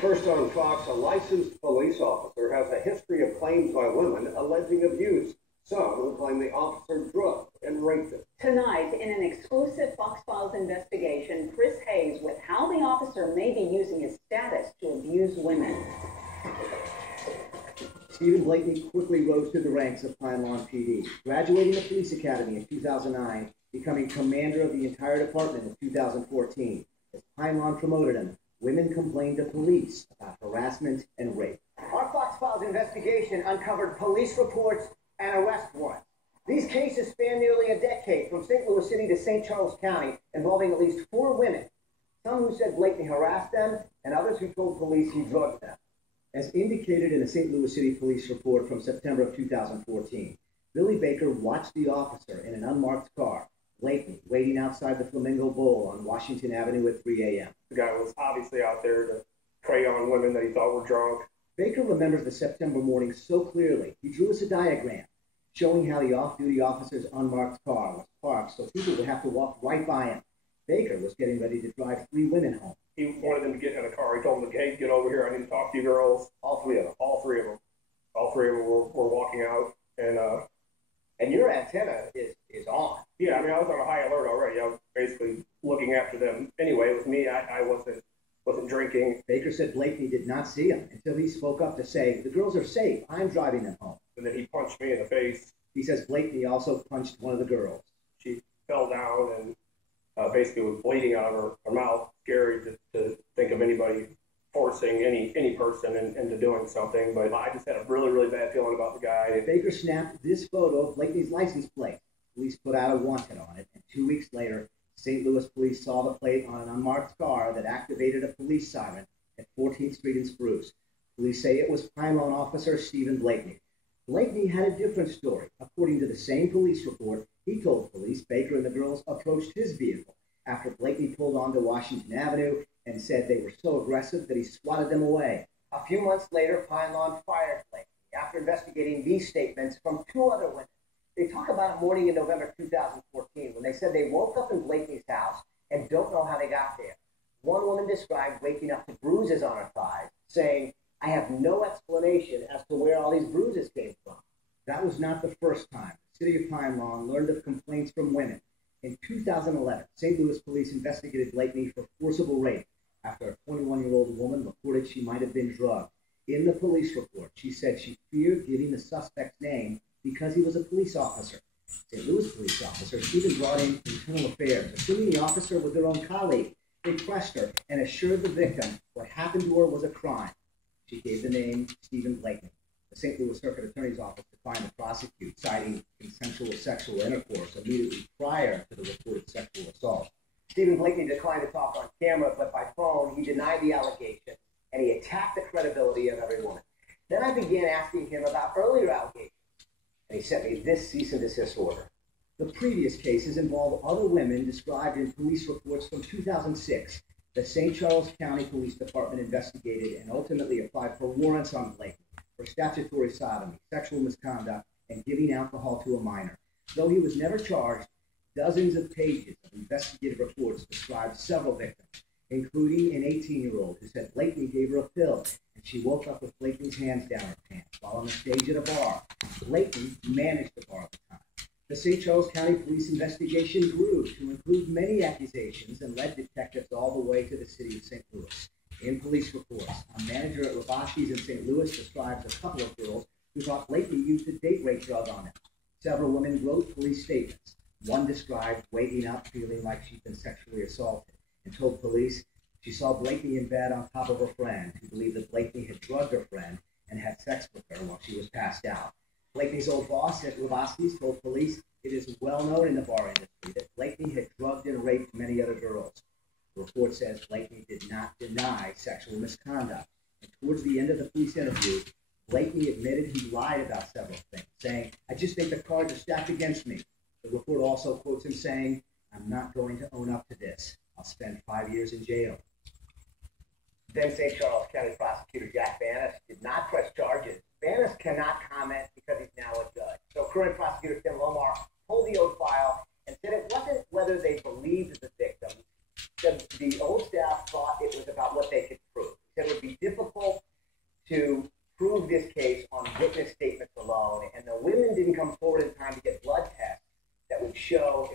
First on Fox, a licensed police officer has a history of claims by women alleging abuse. Some claim the officer drugged and raped them. Tonight, in an exclusive Fox Files investigation, Chris Hayes with how the officer may be using his status to abuse women. Stephen Blakeney quickly rose through the ranks of Pine Lawn PD, graduating the police academy in 2009, becoming commander of the entire department in 2014. As Pine Lawn promoted him, women complained to police about harassment and rape. Our Fox Files investigation uncovered police reports and arrest warrants. These cases span nearly a decade, from St. Louis City to St. Charles County, involving at least 4 women. Some who said Blakeney harassed them, and others who told police he drugged them. As indicated in a St. Louis City police report from September of 2014, Billy Baker watched the officer in an unmarked car, Blakeney, waiting outside the Flamingo Bowl on Washington Avenue at 3 a.m. The guy was obviously out there to prey on women that he thought were drunk. Baker remembers the September morning so clearly. He drew us a diagram showing how the off-duty officer's unmarked car was parked so people would have to walk right by him. Baker was getting ready to drive 3 women home. He wanted them to get in a car. He told them, hey, get over here. I need to talk to you girls. All three of them. All three of them. All three of them were walking out. And your antenna is on. Yeah, I mean, I was on a high alert already. I was basically looking after them. Anyway, it was me. I wasn't drinking. Baker said Blakeney did not see him until he spoke up to say, the girls are safe. I'm driving them home. And then he punched me in the face. He says Blakeney also punched one of the girls. She fell down and basically was bleeding out of her mouth. Scary to think of anybody forcing any person into doing something, but I just had a really, really bad feeling about the guy. Baker snapped this photo of Blakeney's license plate. Police put out a wanted on it, and 2 weeks later, St. Louis police saw the plate on an unmarked car that activated a police siren at 14th Street in Spruce. Police say it was Pine Lawn officer Stephen Blakeney. Blakeney had a different story. According to the same police report, he told police Baker and the girls approached his vehicle after Blakeney pulled onto Washington Avenue and said they were so aggressive that he swatted them away. A few months later, Pine Lawn fired Blakeney after investigating these statements from 2 other women. They talk about a morning in November 2014 when they said they woke up in Blakeney's house and don't know how they got there. One woman described waking up to bruises on her thighs, saying, I have no explanation as to where all these bruises came from. That was not the first time the city of Pine Lawn learned of complaints from women. In 2011, St. Louis police investigated Blakeney for forcible rape after a 21-year-old woman reported she might have been drugged. In the police report, she said she feared giving the suspect's name because he was a police officer. St. Louis police officers even brought in internal affairs, assuming the officer was their own colleague. They pressed her and assured the victim what happened to her was a crime. She gave the name Stephen Blakeney. The St. Louis Circuit Attorney's Office declined to prosecute, citing consensual sexual intercourse immediately prior to the reported sexual assault. Stephen Blakeney declined to talk on camera, but by phone, he denied the allegation, and he attacked the credibility of every woman. Then I began asking him about earlier allegations, and he sent me this cease and desist order. The previous cases involve other women described in police reports from 2006. The St. Charles County Police Department investigated and ultimately applied for warrants on Blakeney for statutory sodomy, sexual misconduct, and giving alcohol to a minor. Though he was never charged, dozens of pages of investigative reports described several victims, including an 18-year-old who said Blakeney gave her a pill and she woke up with Blakeney's hands down her pants while on the stage at a bar. Blakeney managed the bar at the time. The St. Charles County Police investigation grew to include many accusations and led detectives all the way to the city of St. Louis. In police reports, a manager at Labashi's in St. Louis describes a couple of girls who thought Blakeney used a date rape drug on them. Several women wrote police statements. One described waking up feeling like she'd been sexually assaulted and told police she saw Blakeney in bed on top of her friend, who believed that Blakeney had drugged her friend and had sex with her while she was passed out. Blakeney's old boss at Labashi's told police it is well known in the bar industry that Blakeney had drugged and raped many other girls. The report says Blakeney did not deny sexual misconduct. And towards the end of the police interview, Blakeney admitted he lied about several things, saying, I just think the cards are stacked against me. The report also quotes him saying, I'm not going to own up to this. I'll spend 5 years in jail. Then St. Charles County Prosecutor Jack Vanis did not press charges. Vanis cannot comment because he's now a judge. So current prosecutor Tim Lomar pulled the old file and said it wasn't whether they believed the victim. The old staff thought it was about what they could prove. He said it would be difficult to prove this case on witness statements alone, and the women didn't come forward in time to get blood tests that would show